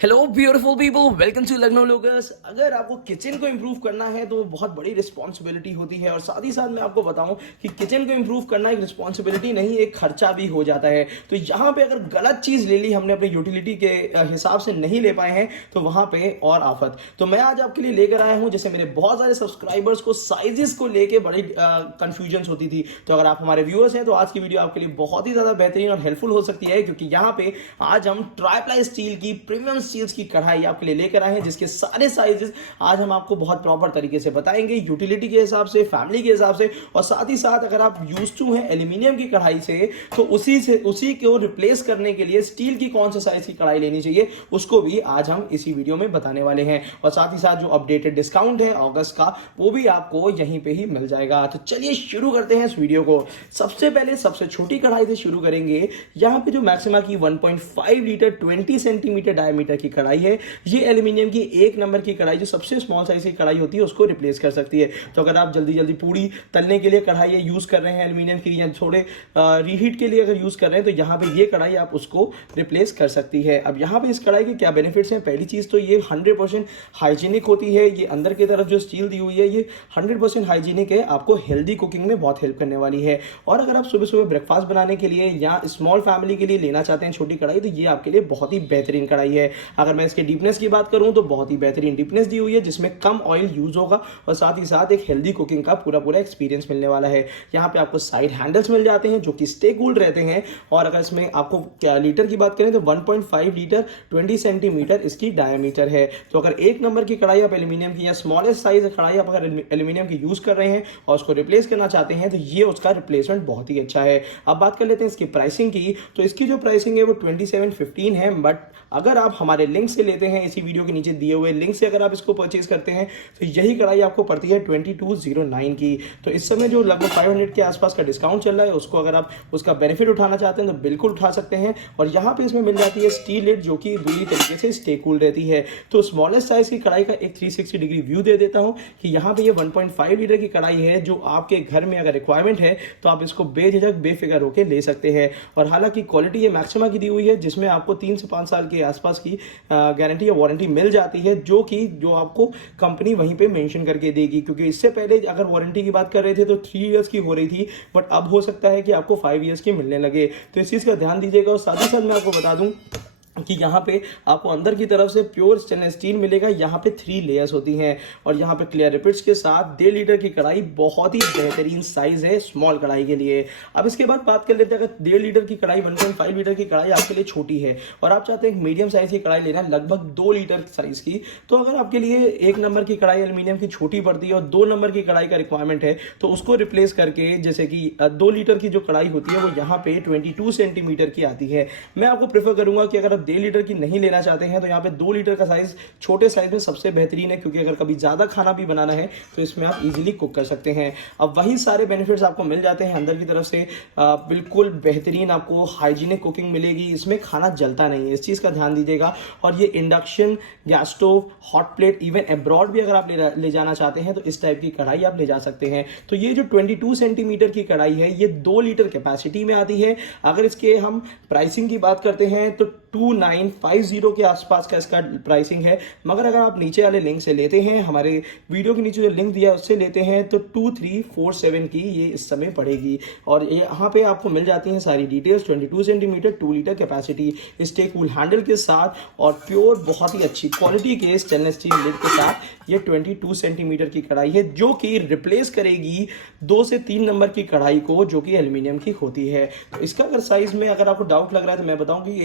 Hello beautiful people, welcome to Lucknow लोगस। अगर आपको किचन को इंप्रूव करना है तो बहुत बड़ी रिस्पॉन्सिबिलिटी होती है और साथ ही साथ मैं आपको बताऊं कि किचन को इंप्रूव करना एक रिस्पॉन्सिबिलिटी नहीं, एक खर्चा भी हो जाता है। तो यहाँ पे अगर गलत चीज़ ले ली हमने, अपनी यूटिलिटी के हिसाब से नहीं ले पाए हैं, तो वहाँ पे और आफत। तो मैं आज आपके लिए लेकर आया हूँ, जैसे मेरे बहुत सारे सब्सक्राइबर्स को साइजेस को लेकर बड़ी कंफ्यूजन होती थी। तो अगर आप हमारे व्यूअर्स हैं तो आज की वीडियो आपके लिए बहुत ही ज़्यादा बेहतरीन और हेल्पफुल हो सकती है, क्योंकि यहाँ पे आज हम ट्राईप्लाई स्टील की प्रीमियम स्टील्स की कढ़ाई आपके लिए लेकर आए हैं, जिसके सारे साइजेस आज हम आपको बहुत प्रॉपर तरीके से बताएंगे, यूटिलिटी के हिसाब से, फैमिली के हिसाब से। और साथ ही साथ अगर आप यूज्ड टू हैं एल्यूमिनियम की कढ़ाई से, तो उसी को रिप्लेस करने के लिए स्टील की कौन से साइज की कढ़ाई लेनी चाहिए, उसको भी आज हम इसी वीडियो में बताने वाले हैं। और साथ ही साथ जो अपडेटेड डिस्काउंट है अगस्त का, वो भी आपको यहीं पे ही मिल जाएगा। तो चलिए शुरू करते हैं इस वीडियो को। सबसे पहले सबसे छोटी कढ़ाई से शुरू करेंगे। यहाँ पे जो मैक्सिमा की 1.5 लीटर 20 सेंटीमीटर डायमीटर की कढ़ाई है, ये एल्यूमिनियम की एक नंबर की कढ़ाई, जो सबसे स्मॉल साइज की कढ़ाई होती है, उसको रिप्लेस कर सकती है। तो अगर आप जल्दी जल्दी पूड़ी तलने के लिए कढ़ाई यूज कर रहे हैं एल्यूमिनियम की, या थोड़े रीहीट के लिए अगर यूज कर रहे हैं, तो यहाँ पे ये कढ़ाई आप उसको रिप्लेस कर सकती है। अब यहाँ पे इस कढ़ाई के क्या बेनिफिट्स हैं? पहली चीज तो ये 100% हाइजीनिक होती है। ये अंदर की तरफ जो स्टील दी हुई है, ये 100% हाइजीनिक है, आपको हेल्दी कुकिंग में बहुत हेल्प करने वाली है। और अगर आप सुबह सुबह ब्रेकफास्ट बनाने के लिए या स्मॉल फैमिली के लिए लेना चाहते हैं छोटी कढ़ाई, तो ये आपके लिए बहुत ही बेहतरीन कढ़ाई है। अगर मैं इसके डीपनेस की बात करूं तो बहुत ही बेहतरीन डीपनेस दी हुई है, जिसमें कम ऑयल यूज होगा और साथ ही साथ एक हेल्दी कुकिंग का पूरा एक्सपीरियंस मिलने वाला है। यहाँ पे आपको साइड हैंडल्स मिल जाते हैं जो कि स्टे कूल्ड रहते हैं। और अगर इसमें आपको क्या लीटर की बात करें तो 1.5 लीटर 20 सेंटीमीटर इसकी डायमीटर है। तो अगर एक नंबर की कढ़ाई आप एल्यूमिनियम की या स्मॉलेस्ट साइज कढ़ाई आप अगर एल्यूमिनियम की यूज कर रहे हैं और उसको रिप्लेस करना चाहते हैं, तो ये उसका रिप्लेसमेंट बहुत ही अच्छा है। अब बात कर लेते हैं इसकी प्राइसिंग की। तो इसकी जो प्राइसिंग है वो 2715 है, बट अगर आप हमारे लिंक से लेते हैं, इसी वीडियो के नीचे दिए हुए लिंक से अगर आप इसको परचेज करते हैं, तो यही कढ़ाई आपको पड़ती है 2209 की। तो इस समय जो लगभग 500 के आसपास का डिस्काउंट चल रहा है, उसको अगर आप उसका बेनिफिट उठाना चाहते हैं तो बिल्कुल उठा सकते हैं। और यहाँ पे इसमें मिल जाती है स्टील लिड, जो कि पूरी तरीके से स्टे कूल रहती है। तो स्मॉलेस्ट साइज की कढ़ाई का एक 360 डिग्री व्यू दे देता हूँ कि यहाँ पे ये 1.5 लीटर की कढ़ाई है, जो आपके घर में अगर रिक्वायरमेंट है तो आप इसको बेझिझक बेफिक्र होकर ले सकते हैं। और हालांकि क्वालिटी ये मैक्सिमा की दी हुई है, जिसमें आपको 3 से 5 साल के आसपास की गारंटी या वारंटी मिल जाती है, जो आपको कंपनी वहीं पे मेंशन करके देगी। क्योंकि इससे पहले अगर वारंटी की बात कर रहे थे तो 3 इयर्स की हो रही थी, बट अब हो सकता है कि आपको 5 इयर्स की मिलने लगे। तो इस चीज़ का ध्यान दीजिएगा। और साथ ही साथ मैं आपको बता दूं कि यहाँ पे आपको अंदर की तरफ से प्योर स्टेनलेस स्टील मिलेगा। यहाँ पे 3 लेयर्स होती हैं और यहाँ पे क्लियर रिपिट्स के साथ 1.5 लीटर की कढ़ाई बहुत ही बेहतरीन साइज है स्मॉल कढ़ाई के लिए। अब इसके बाद बात कर लेते हैं, अगर 1.5 लीटर की कढ़ाई 1.5 लीटर की कढ़ाई आपके लिए छोटी है और आप चाहते हैं मीडियम साइज की कढ़ाई लेना, लगभग 2 लीटर साइज की, तो अगर आपके लिए 1 नंबर की कढ़ाई एल्यूमिनियम की छोटी पड़ती है और 2 नंबर की कढ़ाई का रिक्वायरमेंट है, तो उसको रिप्लेस करके, जैसे कि 2 लीटर की जो कढ़ाई होती है वो यहाँ पे 22 सेंटीमीटर की आती है। मैं आपको प्रेफर करूंगा कि अगर आप 1.5 लीटर की नहीं लेना चाहते हैं, तो यहाँ पे 2 लीटर का साइज छोटे साइज में सबसे बेहतरीन है, क्योंकि अगर कभी ज्यादा खाना भी बनाना है तो इसमें आप इजीली कुक कर सकते हैं। अब वही सारे बेनिफिट्स आपको मिल जाते हैं अंदर की तरफ से। बिल्कुल बेहतरीन आपको हाइजीनिक कुकिंग मिलेगी, इसमें खाना जलता नहीं है, इस चीज का ध्यान दीजिएगा। और ये induction, gas stove, hot plate, even abroad भी अगर आप ले जाना चाहते हैं तो इस टाइप की कढ़ाई आप ले जा सकते हैं। तो ये जो 22 सेंटीमीटर की कढ़ाई है, ये 2 लीटर कैपेसिटी में आती है। अगर इसके हम प्राइसिंग की बात करते हैं तो 2950 के आसपास का इसका प्राइसिंग है। मगर अगर आप नीचे वाले लिंक से लेते हैं, हमारे वीडियो के नीचे जो लिंक दिया है उससे लेते हैं, तो 2347 की ये इस समय पड़ेगी। और यहाँ पे आपको मिल जाती हैं सारी details. 22 centimetre 2 litre capacity, stay cool handle के साथ और प्योर बहुत ही अच्छी क्वालिटी के स्टेनलेस स्टील लिड के साथ ये 22 सेंटीमीटर की कढ़ाई है, जो कि रिप्लेस करेगी 2 से 3 नंबर की कढ़ाई को, जो कि एल्यूमिनियम की होती है। तो इसका अगर साइज में अगर आपको डाउट लग रहा है तो मैं बताऊं कि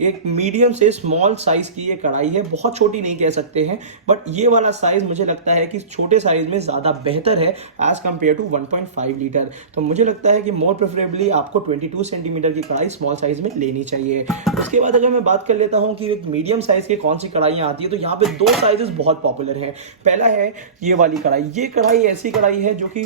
एक मीडियम से स्मॉल साइज की ये कढ़ाई है, बहुत छोटी नहीं कह सकते हैं, बट ये वाला साइज मुझे लगता है कि छोटे साइज में ज्यादा बेहतर है एज कंपेयर टू 1.5 लीटर। तो मुझे लगता है कि मोर प्रेफरेबली आपको 22 सेंटीमीटर की कढ़ाई स्मॉल साइज में लेनी चाहिए। उसके बाद अगर मैं बात कर लेता हूं कि एक मीडियम साइज की कौन सी कढ़ाइयां आती है, तो यहाँ पे 2 साइजेस बहुत पॉपुलर हैं। पहला है ये वाली कढ़ाई। ये कढ़ाई ऐसी कढ़ाई है जो कि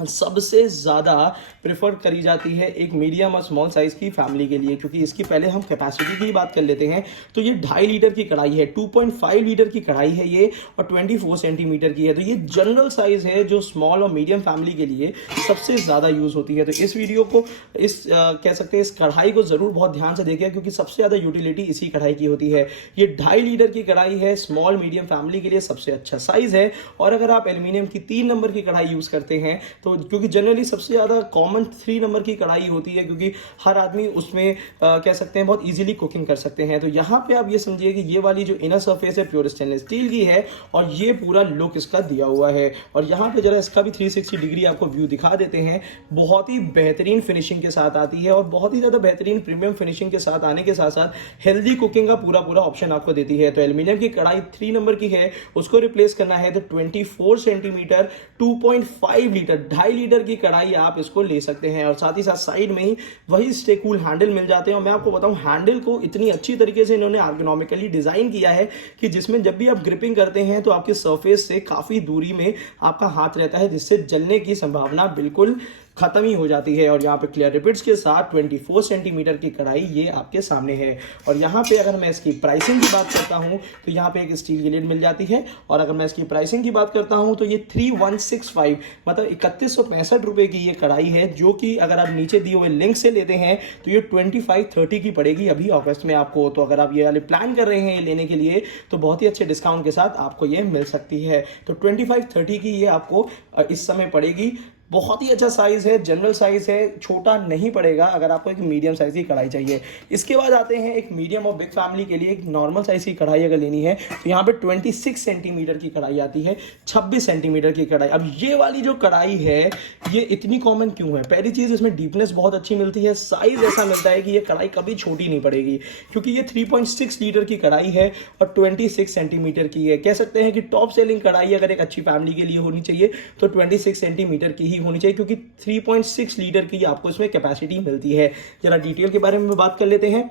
सबसे ज़्यादा प्रेफर करी जाती है एक मीडियम और स्मॉल साइज़ की फैमिली के लिए, क्योंकि इसकी पहले हम कैपेसिटी की बात कर लेते हैं। तो ये 2.5 लीटर की कढ़ाई है, 2.5 लीटर की कढ़ाई है ये, और 24 सेंटीमीटर की है। तो ये जनरल साइज़ है जो स्मॉल और मीडियम फैमिली के लिए सबसे ज़्यादा यूज़ होती है। तो इस वीडियो को कह सकते हैं इस कढ़ाई को ज़रूर बहुत ध्यान से देखिए, क्योंकि सबसे ज़्यादा यूटिलिटी इसी कढ़ाई की होती है। ये 2.5 लीटर की कढ़ाई है, स्मॉल मीडियम फैमिली के लिए सबसे अच्छा साइज़ है। और अगर आप एल्यूमिनियम की 3 नंबर की कढ़ाई यूज़ करते हैं तो क्योंकि जनरली सबसे ज़्यादा कॉमन 3 नंबर की कढ़ाई होती है, क्योंकि हर आदमी उसमें कह सकते हैं बहुत इजीली कुकिंग कर सकते हैं। तो यहाँ पे आप ये समझिए कि ये वाली जो इनर सरफेस है प्योर स्टेनलेस स्टील की है, और ये पूरा लुक इसका दिया हुआ है। और यहाँ पे जरा इसका भी 360 डिग्री आपको व्यू दिखा देते हैं। बहुत ही बेहतरीन फिनिशिंग के साथ आती है, और बहुत ही ज़्यादा बेहतरीन प्रीमियम फिनिशिंग के साथ आने के साथ साथ हेल्दी कुकिंग का पूरा ऑप्शन आपको देती है। तो एल्यूमिनियम की कढ़ाई 3 नंबर की है, उसको रिप्लेस करना है तो 24 सेंटीमीटर 2.5 लीटर 2.5 लीटर की कढ़ाई आप इसको ले सकते हैं। और साथ ही साथ साइड में ही वही स्टे कूल हैंडल मिल जाते हैं। और मैं आपको बताऊं, हैंडल को इतनी अच्छी तरीके से इन्होंने एर्गोनॉमिकली डिजाइन किया है कि जिसमें जब भी आप ग्रिपिंग करते हैं तो आपके सरफेस से काफी दूरी में आपका हाथ रहता है, जिससे जलने की संभावना बिल्कुल खत्म ही हो जाती है। और यहाँ पे क्लियर रिपिट्स के साथ 24 सेंटीमीटर की कढ़ाई ये आपके सामने है। और यहाँ पे अगर मैं इसकी प्राइसिंग की बात करता हूँ तो यहाँ पे एक स्टील की लिड मिल जाती है। और अगर मैं इसकी प्राइसिंग की बात करता हूँ तो ये 3165 मतलब 3165 रुपए की ये कढ़ाई है, जो कि अगर आप नीचे दिए हुए लिंक से लेते हैं तो ये 2530 की पड़ेगी अभी अगस्त में आपको। तो अगर आप ये वाले प्लान कर रहे हैं लेने के लिए तो बहुत ही अच्छे डिस्काउंट के साथ आपको ये मिल सकती है। तो 2530 की ये आपको इस समय पड़ेगी। बहुत ही अच्छा साइज है, जनरल साइज है, छोटा नहीं पड़ेगा अगर आपको एक मीडियम साइज की कढ़ाई चाहिए। इसके बाद आते हैं एक मीडियम और बिग फैमिली के लिए एक नॉर्मल साइज की कढ़ाई अगर लेनी है तो यहाँ पे 26 सेंटीमीटर की कढ़ाई आती है, 26 सेंटीमीटर की कढ़ाई। अब ये वाली जो कढ़ाई है ये इतनी कॉमन क्यों है? पहली चीज, इसमें डीपनेस बहुत अच्छी मिलती है, साइज ऐसा मिलता है कि ये कढ़ाई कभी छोटी नहीं पड़ेगी, क्योंकि ये 3.6 लीटर की कढ़ाई है और 26 सेंटीमीटर की है। कह सकते हैं कि टॉप सेलिंग कढ़ाई अगर एक अच्छी फैमिली के लिए होनी चाहिए तो 26 सेंटीमीटर की ही होनी चाहिए, क्योंकि 3.6 लीटर की आपको इसमें कैपेसिटी मिलती है। जरा डिटेल के बारे में बात कर लेते हैं।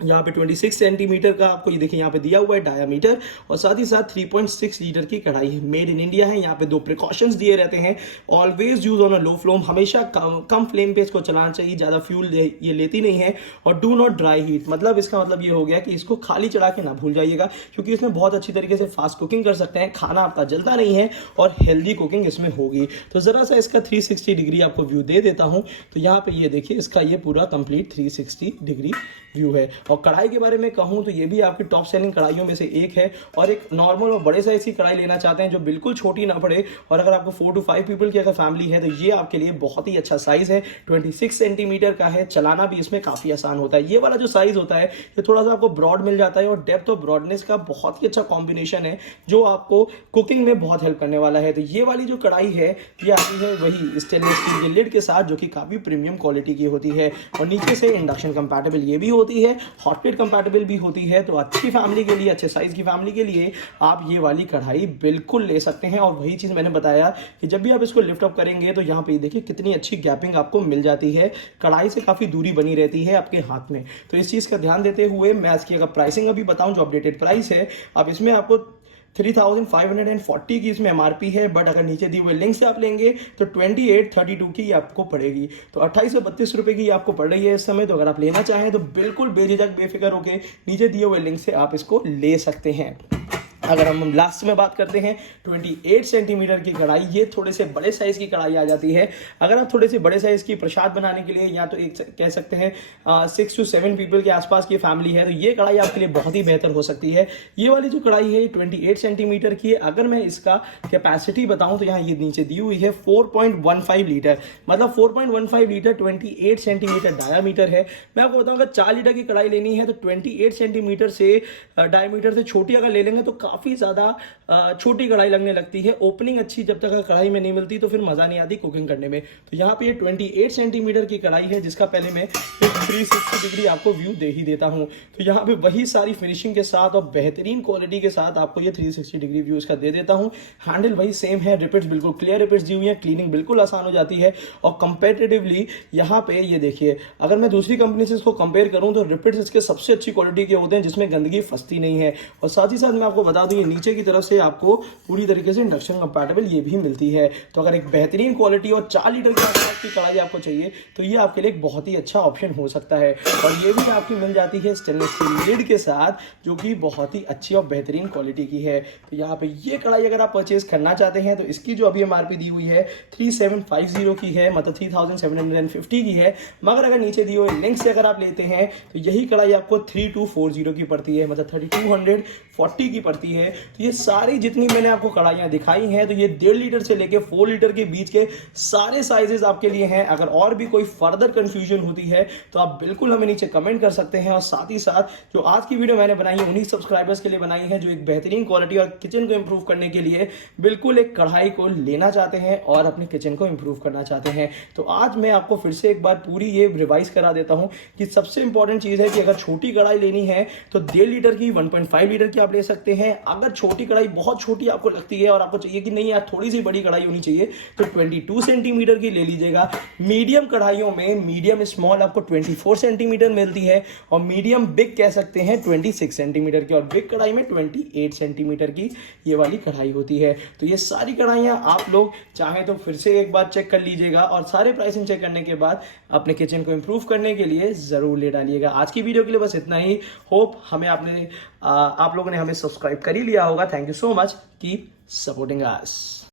यहाँ पे 26 सेंटीमीटर का आपको ये देखिए यहाँ पे दिया हुआ है डायामीटर, और साथ ही साथ 3.6 लीटर की कढ़ाई है, मेड इन इंडिया है। यहाँ पे 2 प्रिकॉशंस दिए रहते हैं। Always use on a low flame, हमेशा कम फ्लेम पे इसको चलाना चाहिए, ज़्यादा फ्यूल ये लेती नहीं है। और डू नॉट ड्राई हीट, मतलब इसका मतलब ये हो गया कि इसको खाली चढ़ा के ना भूल जाइएगा, क्योंकि इसमें बहुत अच्छी तरीके से फास्ट कुकिंग कर सकते हैं, खाना आपका जलता नहीं है और हेल्दी कुकिंग इसमें होगी। तो ज़रा सा इसका 360 डिग्री आपको व्यू दे देता हूँ। तो यहाँ पे ये देखिए इसका ये पूरा कंप्लीट 360 डिग्री व्यू है। और कढ़ाई के बारे में कहूं तो ये भी आपकी टॉप सेलिंग कढ़ाइयों में से एक है। और एक नॉर्मल और बड़े साइज की कढ़ाई लेना चाहते हैं जो बिल्कुल छोटी ना पड़े, और अगर आपको 4 to 5 पीपल की अगर फैमिली है तो ये आपके लिए बहुत ही अच्छा साइज है। 26 सेंटीमीटर का है, चलाना भी इसमें काफी आसान होता है। ये वाला जो साइज होता है ये थोड़ा सा आपको ब्रॉड मिल जाता है, और डेप्थ और ब्रॉडनेस का बहुत ही अच्छा कॉम्बिनेशन है जो आपको कुकिंग में बहुत हेल्प करने वाला है। तो ये वाली जो कढ़ाई है ये आती है वही स्टेनलेस स्टील के लिड के साथ, जो कि काफी प्रीमियम क्वालिटी की होती है। और नीचे से इंडक्शन कंपैटिबल ये भी होती है, हॉट प्लेट कंपैटिबल भी होती है। तो अच्छी फैमिली के लिए, अच्छे साइज की फैमिली के लिए आप ये वाली कढ़ाई बिल्कुल ले सकते हैं। और वही चीज मैंने बताया कि जब भी आप इसको लिफ्ट अप करेंगे तो यहाँ पे देखिए कितनी अच्छी गैपिंग आपको मिल जाती है, कढ़ाई से काफी दूरी बनी रहती है आपके हाथ में। तो इस चीज का ध्यान देते हुए मैं इसकी अगर प्राइसिंग अभी बताऊं, जो अपडेटेड प्राइस है, अब इसमें आपको 3540 की इसमें एमआरपी है, बट अगर नीचे दिए हुए लिंक से आप लेंगे तो 2832 की आपको पड़ेगी। तो 2832 रुपए की आपको पड़ रही है इस समय। तो अगर आप लेना चाहें तो बिल्कुल बेझिझक बेफिक्र होकर नीचे दिए हुए लिंक से आप इसको ले सकते हैं। अगर हम लास्ट में बात करते हैं 28 सेंटीमीटर की कढ़ाई, ये थोड़े से बड़े साइज की कढ़ाई आ जाती है। अगर आप थोड़े से बड़े साइज की प्रसाद बनाने के लिए, या तो एक कह सकते हैं 6 to 7 पीपल के आसपास की फैमिली है, तो ये कढ़ाई आपके लिए बहुत ही बेहतर हो सकती है। ये वाली जो कढ़ाई है 28 सेंटीमीटर की है। अगर मैं इसका कैपेसिटी बताऊं तो यहाँ ये नीचे दी हुई है 4.15 लीटर, मतलब 4.15 लीटर 28 सेंटीमीटर डायामीटर है। मैं आपको बताऊंगा 4 लीटर की कढ़ाई लेनी है तो 28 सेंटीमीटर से डायमीटर से छोटी अगर ले लेंगे तो काफी ज्यादा छोटी कढ़ाई लगने लगती है। ओपनिंग अच्छी जब तक कढ़ाई में नहीं मिलती तो फिर मजा नहीं आती कुकिंग करने में। तो यहाँ पे ये 28 सेंटीमीटर की कढ़ाई है, जिसका पहले मैं 360 डिग्री आपको व्यू दे ही देता हूँ। तो यहाँ पे वही सारी फिनिशिंग के साथ और बेहतरीन क्वालिटी के साथ आपको ये 360 डिग्री व्यू इसका दे देता हूँ। हैंडल वही सेम है, रिपिट्स बिल्कुल क्लियर रिपिट्स दी हुई है, क्लीनिंग बिल्कुल आसान हो जाती है। और कंपेरेटिवली यहाँ पे ये देखिए, अगर मैं दूसरी कंपनी से इसको कंपेयर करूँ तो रिपिट्स इसके सबसे अच्छी क्वालिटी के होते हैं, जिसमें गंदगी फंसती नहीं है। और साथ ही साथ मैं आपको बता दूं, ये नीचे की तरफ से आपको पूरी तरीके से इंडक्शन कंपैटिबल ये भी मिलती है। तो अगर एक बेहतरीन क्वालिटी और 4 लीटर के आसपास की कढ़ाई आपको चाहिए तो ये आपके लिए एक बहुत ही अच्छा ऑप्शन हो सकता है। और ये भी आपकी मिल जाती है स्टेनलेस स्टील लिड के साथ, जो कि बहुत ही अच्छी और बेहतरीन क्वालिटी की है। तो यहाँ पे ये कढ़ाई अगर आप परचेज करना चाहते हैं तो इसकी जो अभी एमआरपी दी हुई है 3750 की है, मतलब 3750 की है। मगर अगर नीचे दिए हुए लिंक से अगर आप लेते हैं तो यही कढ़ाई आपको 3240 की पड़ती है, मतलब 3240 की पड़ती है। तो ये सारी जितनी मैंने आपको कढ़ाइयाँ दिखाई हैं तो ये 1.5 लीटर से लेके 4 लीटर के बीच के सारे साइजेस आपके लिए हैं। अगर और भी कोई फर्दर कंफ्यूजन होती है तो आप बिल्कुल हमें नीचे कमेंट कर सकते हैं। और साथ ही साथ जो आज की वीडियो मैंने बनाई है उन्हीं सब्सक्राइबर्स के लिए बनाई है जो एक बेहतरीन क्वालिटी और किचन को इंप्रूव करने के लिए बिल्कुल एक कढ़ाई को लेना चाहते हैं और अपने किचन को इंप्रूव करना चाहते हैं। तो आज मैं आपको फिर से एक बार पूरी ये रिवाइज करा देता हूं कि सबसे इंपॉर्टेंट चीज है कि अगर छोटी कढ़ाई लेनी है तो 1.5 लीटर की, 1.5 लीटर की आप ले सकते हैं। अगर छोटी कढ़ाई बहुत छोटी आपको लगती है और आपको चाहिए कि नहीं यार थोड़ी सी बड़ी कढ़ाई होनी चाहिए तो 22 सेंटीमीटर की ले लीजिएगा। मीडियम कढ़ाइयों में मीडियम स्मॉल आपको 24 सेंटीमीटर मिलती है और मीडियम बिग कह सकते हैं 26 सेंटीमीटर की, और बिग कढ़ाई में 28 सेंटीमीटर की ये वाली कढ़ाई होती है। तो ये सारी कढ़ाइयाँ आप लोग चाहें तो फिर से एक बार चेक कर लीजिएगा और सारे प्राइसिंग चेक करने के बाद अपने किचन को इंप्रूव करने के लिए जरूर ले डालिएगा। आज की वीडियो के लिए बस इतना ही। होप आप लोगों ने हमें सब्सक्राइब कर ही लिया होगा। Thank you so much, keep supporting us.